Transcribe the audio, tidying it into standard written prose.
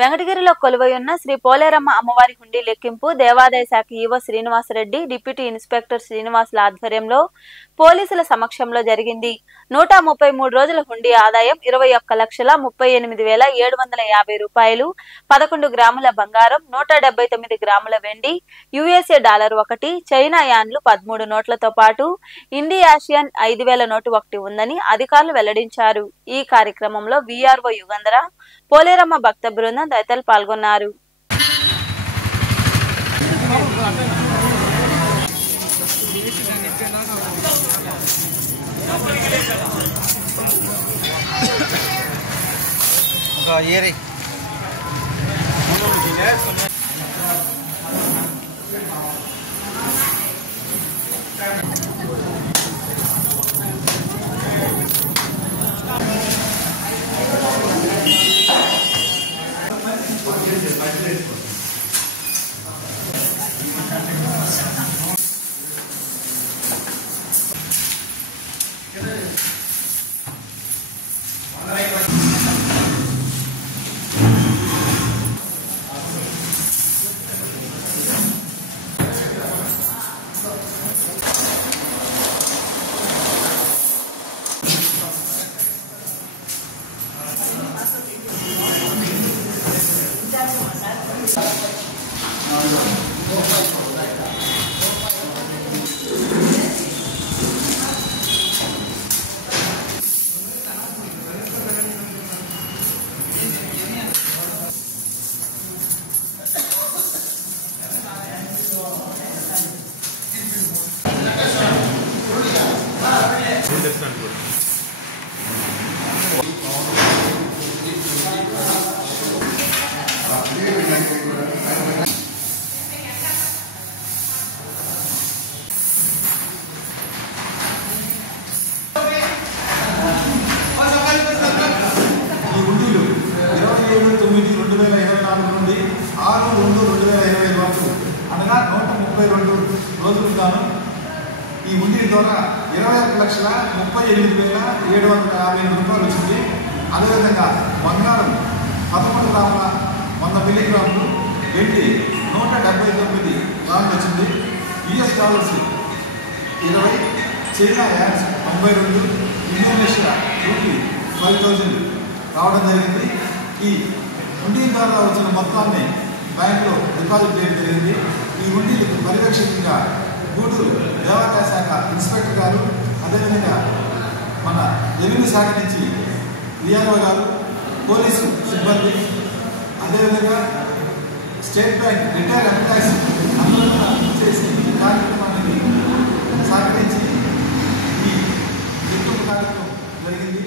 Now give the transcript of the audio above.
వెంకటగిరిలో కొలువైయున్న శ్రీ పోలేరమ్మ అమ్మవారి హుండీ లెక్కింపు దేవాదాయ శాఖ ఈవో శ్రీనివాసరెడ్డి, డిప్యూటీ ఇన్స్పెక్టర్ శ్రీనివాసుల ఆధ్వర్యంలో పోలీసుల సమక్షంలో జరిగింది. 133 రోజుల హుండీ ఆదాయం 21,38,750 రూపాయలు, 11 గ్రాముల బంగారం, 179 గ్రాముల వెండి, యుఎస్ఏ డాలర్ 1, చైనా యాన్లు 13 నోట్లతో పాటు ఇండియాషియన్ 5,000 నోటు ఒకటి ఉందని అధికారులు వెల్లడించారు. ఈ కార్యక్రమంలో వీఆర్ఓ యుగంధర, పోలేరమ్మ భక్త బృందం తదితరులు పాల్గొన్నారు. నుండి 6/2/2025 వరకు అనగా 132 రోజులు గాను ఈ హుండీ ద్వారా 21,38,750 రూపాయలు వచ్చింది. అదేవిధంగా బంగారం 11 గ్రాముల 100 మిల్లీగ్రాములు, వెండి 179 గ్రాములు వచ్చింది. US dollars 20, China yawns 92, Indonesia rupee 5,000 రావడం జరిగింది. ఈ హుండీ ద్వారా వచ్చిన మొత్తాన్ని బ్యాంకులో డిపాజిట్ చేయడం జరిగింది. ఈ హుండీలకు పర్యవేక్షకులుగా గూడూరు దేవాదాయ శాఖ ఇన్స్పెక్టర్ గారు, అదేవిధంగా మన రెవెన్యూ శాఖ నుంచి విఆర్ఓ గారు, పోలీసు సిబ్బంది, అదేవిధంగా స్టేట్ బ్యాంక్ రిటైర్ ఎంప్లాయీస్ అందరూ చేసి ఈ కార్యక్రమానికి సహకరించి ఈ లెక్కింపు కార్యక్రమం జరిగింది.